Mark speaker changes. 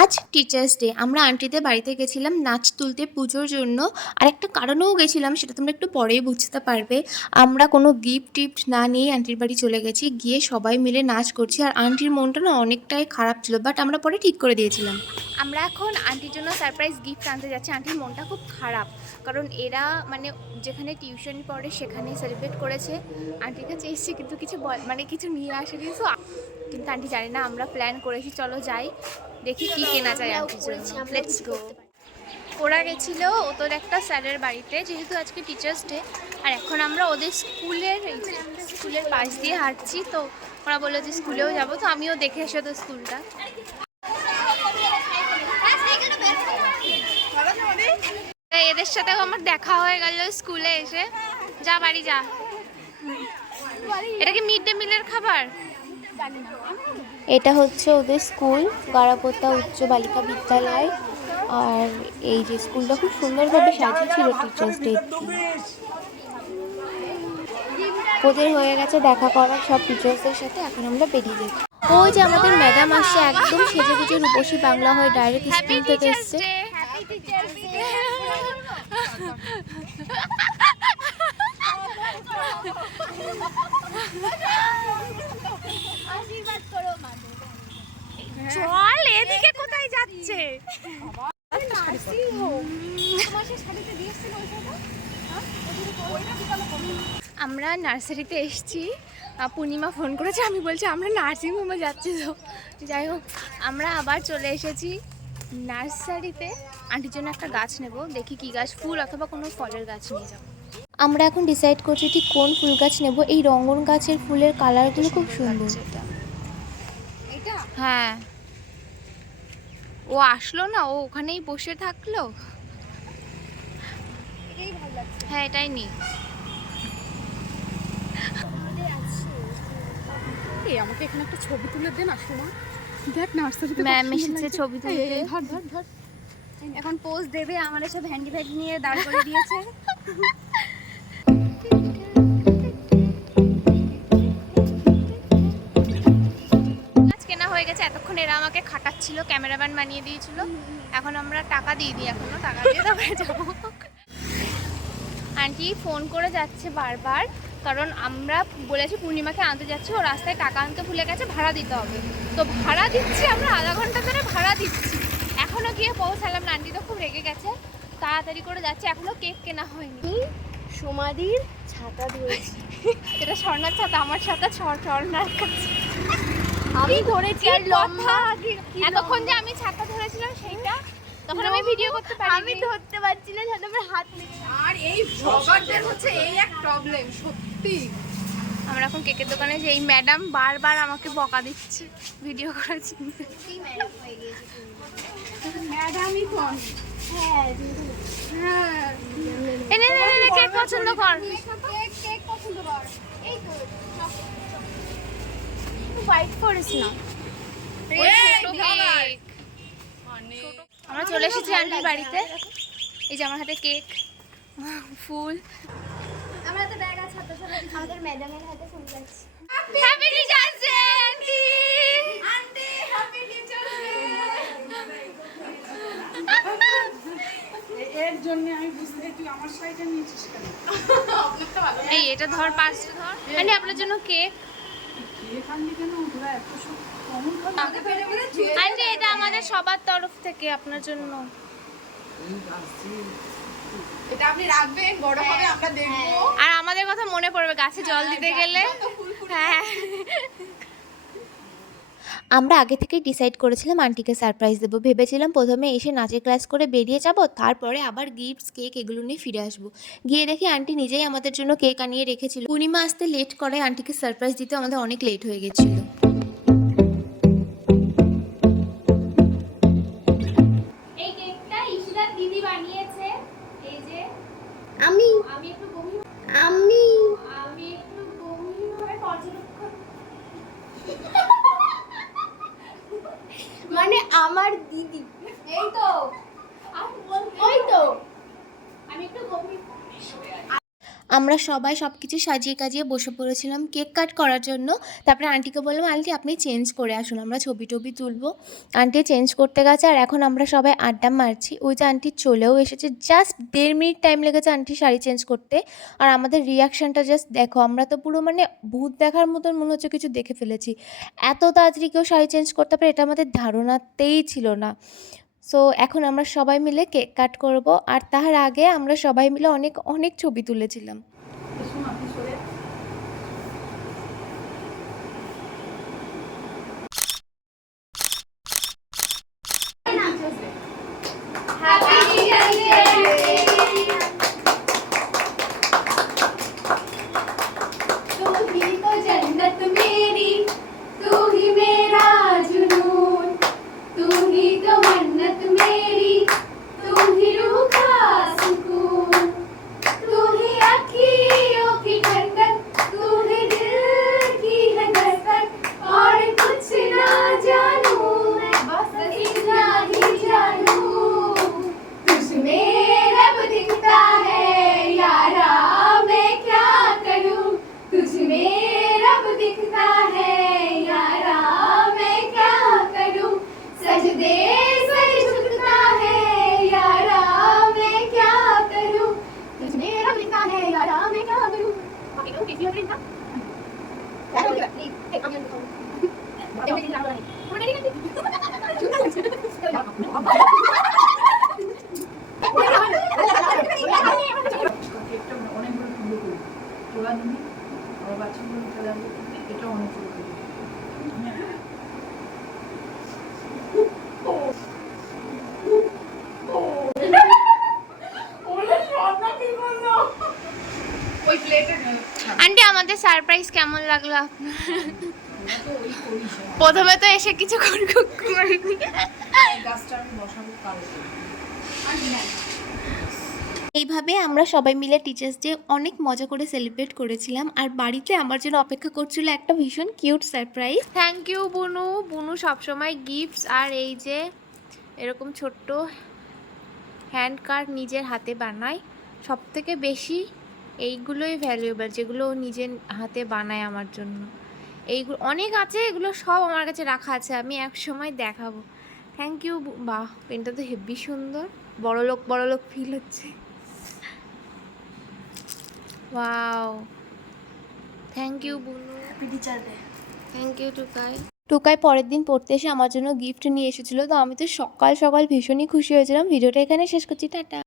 Speaker 1: আজ teachers day আমরা আন্টিদের বাড়িতে গেছিলাম নাচ তুলতে পুজোর জন্য। আর একটা কারণেও গেছিলাম, সেটা তোমরা একটু পরেই বুঝতে পারবে। আমরা কোনো গিফট টিফট না নিয়ে আন্টির বাড়ি চলে গেছি, গিয়ে সবাই মিলে নাচ করছি। আর আন্টির মনটা না অনেকটাই খারাপ ছিল বাট আমরা পরে ঠিক করে দিয়েছিলাম। আমরা এখন আন্টির জন্য সারপ্রাইজ গিফট আনতে যাচ্ছি। আন্টির মনটা খুব খারাপ। কারণ এরা মানে যেখানে টিউশন পড়ে সেখানে সেলিব্রেট করেছে। আন্টির কাছে এসেছি কিন্তু কিছু মানে কিছু নিয়ে আসেনি। তো কিন্তু আন্টি জানি না আমরা প্ল্যান করেছি চলো যাই। দেখি কি কেনা যায় আন্টির জন্য। লেটস গো ওরা গেছিল ওদের একটা স্যারের বাড়িতে যেহেতু আজকে টিচার্স ডে আর এখন আমরা ওদের স্কুলের স্কুলের পাশ দিয়ে হাঁটছি তো ওরা বলল যে স্কুলেও যাব। তো আমিও দেখে এসে তো স্কুলটা তাই এদের সাথেও আমার দেখা হয়ে গেল স্কুলে এসে। যা বাড়ি যা। এটা কি মিড ডে মিলের খাবার? এটা হচ্ছে ওদের স্কুল গারাপোতা উচ্চ বালিকা বিদ্যালয়। আর এই যে স্কুলটা খুব সুন্দরভাবে সাজিয়েছিল টিচার্স ডে ওদের হয়ে গেছে দেখা করার সব টিচার্সদের সাথে এখন আমরা বেরিয়ে যাই ওই যে আমাদের ম্যাডাম আসছে একদম সেজে গুজে রূপসী বাংলা হয়ে ডাইরেক্ট স্কুল থেকে এসছে। চল, এদিকে কোথায় যাচ্ছে? আমরা নার্সারিতে এসেছি। পূর্ণিমা ফোন করেছে, আমি বলছি আমরা নার্সিং হোমে যাচ্ছি তো। যাই হোক, আমরা আবার চলে এসেছি। নার্সারিতে আন্টির জন্য একটা গাছ নেব দেখি কি গাছ ফুল অথবা কোনো ফলের গাছ নিয়ে যাব। আমরা এখন ডিসাইড করছি ঠিক কোন ফুল গাছ নেব এই রঙ্গন গাছের ফুলের কালারগুলো খুব সুন্দর। হ্যাঁ। ও আসলো না ও ওখানেই বসে থাকল? হ্যাঁ এটাই নি
Speaker 2: আমাকে এখানে একটা ছবি তুলে দে না দেখ নার্সারিতে
Speaker 1: ম্যাম এসেছে ছবি তুলতে।
Speaker 2: ধর ধর ধর।
Speaker 3: এখন পোজ দেবে আমার সব হ্যান্ডি ব্যাগ নিয়ে দাঁড় করে দিয়েছে।
Speaker 1: কেনা হয়ে গেছে এতক্ষণ এরা আমাকে খাটাচ্ছিল ক্যামেরাম্যান বানিয়ে দিয়েছিল। এখন আমরা টাকা দিয়ে দিই এখনও টাকা দিয়ে তারপরে যাব। আন্টি ফোন করে যাচ্ছে বারবার। কারণ আমরা বলেছি পূর্ণিমাকে আনতে যাচ্ছি ও রাস্তায় টাকা আনতে ভুলে গেছে ভাড়া দিতে হবে। তো ভাড়া দিচ্ছি আমরা আধা ঘণ্টা ধরে ভাড়া দিচ্ছি। এখনও গিয়ে পৌঁছালাম না তো খুব রেগে গেছে। তাড়াতাড়ি করে যাচ্ছে এখনও কেক কেনা হয়নি।
Speaker 3: সোমাদির ছাতা ধরেছি
Speaker 1: এটা স্বর্ণার ছাতা আমার ছাতা স্বর্ণার কাছে।
Speaker 3: আমি ধরেছি লম্বা
Speaker 1: এতক্ষণ যে আমি ছাতা ধরেছিলাম সেইটা তখন আমি ভিডিও করতে পারি
Speaker 3: আমি ধরতে পারছি না ছাতা আমার হাত লেগে
Speaker 2: আর এই ব্লগারদের হচ্ছে এই এক প্রবলেম সত্যি।
Speaker 1: আমরা এখন কেকের দোকানে যে এই ম্যাডাম বারবার আমাকে বকা দিচ্ছে। ভিডিও করার জন্য।
Speaker 3: ম্যাডাম হয়ে গিয়েছে
Speaker 2: ম্যাডামই তো আমি।
Speaker 3: হ্যাঁ
Speaker 2: হ্যাঁ।
Speaker 1: এনে নে নে কেক পছন্দ কর।
Speaker 3: কেক কেক পছন্দ কর। এই তো
Speaker 1: হোয়াইট করিস না।
Speaker 2: এই,
Speaker 1: ছোট। কেক। আমরা চলে এসেছি আন্টির বাড়িতে। এই যে আমার হাতে কেক ফুল।
Speaker 3: আমরা তো ব্যাগ আছে হাতে আমাদের ম্যাডামের হাতে ফুল যাচ্ছে।
Speaker 1: Happy day aunty
Speaker 2: aunty happy teachers এর জন্য আমি বুঝতে তুই আমার নিয়েছিস কেন?
Speaker 1: এই এটা ধর পাঁচটা ধর। মানে আপনার জন্য কেক। আন্টি এটা আমাদের সবার তরফ থেকে আপনার জন্য।
Speaker 2: এটা আপনি রাখবেন বড় হবে আমরা দেখব।
Speaker 1: আর আমাদের কথা মনে পড়বে গাছে জল দিতে গেলে। হ্যাঁ। আমরা আগে থেকেই ডিসাইড করেছিলাম আন্টিকে সারপ্রাইজ দেবো। ভেবেছিলাম প্রথমে এসে নাচের ক্লাস করে বেরিয়ে যাব, তারপরে আবার গিফটস কেক এগুলো নিয়ে ফিরে আসব। গিয়ে দেখি আন্টি নিজেই আমাদের জন্য কেক আনিয়ে রেখেছিল। পূর্ণিমা আসতে লেট করে আন্টিকে সারপ্রাইজ দিতে আমাদের অনেক লেট হয়ে গেছিল।
Speaker 3: আমরা
Speaker 4: সবাই সব কিছু সাজিয়ে কাজিয়ে বসে পড়েছিলাম কেক কাট করার জন্য। তারপরে আন্টিকে বললাম আন্টি আপনি চেঞ্জ করে আসুন, আমরা ছবি টবি তুলবো। আন্টি চেঞ্জ করতে গেছে আর এখন আমরা সবাই আড্ডা মারছি। ওই যে আন্টি চলেও এসেছে। জাস্ট দেড় মিনিট টাইম লেগেছে আন্টি শাড়ি চেঞ্জ করতে। আর আমাদের রিয়াকশানটা জাস্ট দেখো, আমরা তো পুরো মানে ভূত দেখার মতন মনে হচ্ছে কিছু দেখে ফেলেছি। এত তাড়াতাড়ি কেউ শাড়ি চেঞ্জ করতে পারে, এটা আমাদের ধারণাতেই ছিল না। সো এখন আমরা সবাই মিলে কেক কাট করব। আর তাহার আগে আমরা সবাই মিলে অনেক অনেক ছবি তুলেছিলাম।
Speaker 2: কেকটা বড় টুকরো করি চলে আসবে এটা অনেকগুলো করি ওই প্লেটে
Speaker 4: আন্টি আমাদের সারপ্রাইজ কেমন লাগল আপনার? প্রথমে তো এসে কিছু করব
Speaker 2: গাছটা আমি বসাবো কালকে
Speaker 4: এইভাবে আমরা সবাই মিলে টিচার্স ডে অনেক মজা করে সেলিব্রেট করেছিলাম আর বাড়িতে আমার জন্য অপেক্ষা করছিল একটা ভীষণ কিউট সারপ্রাইজ থ্যাংক ইউ বুনু। বুনু সবসময় গিফটস আর এই যে এরকম ছোট্ট হ্যান্ড কার্ড নিজের হাতে বানায়। সব থেকে বেশি এইগুলোই ভ্যালুয়েবল যেগুলো নিজের হাতে বানায় আমার জন্য। এইগুলো অনেক আছে এগুলো সব আমার কাছে রাখা আছে আমি এক সময় দেখাবো। থ্যাংক ইউ বাহ পেনটা তো হেভি সুন্দর বড় লোক বড় লোক ফিল হচ্ছে। Wow thank you Bunu. Thank you Tukai. Tukai পরের দিন পড়তে এসে আমার জন্য গিফট নিয়ে এসেছিল তো আমি তো সকাল সকাল ভীষণই খুশি হয়েছিলাম। ভিডিওটা এখানে শেষ করছি টাটা।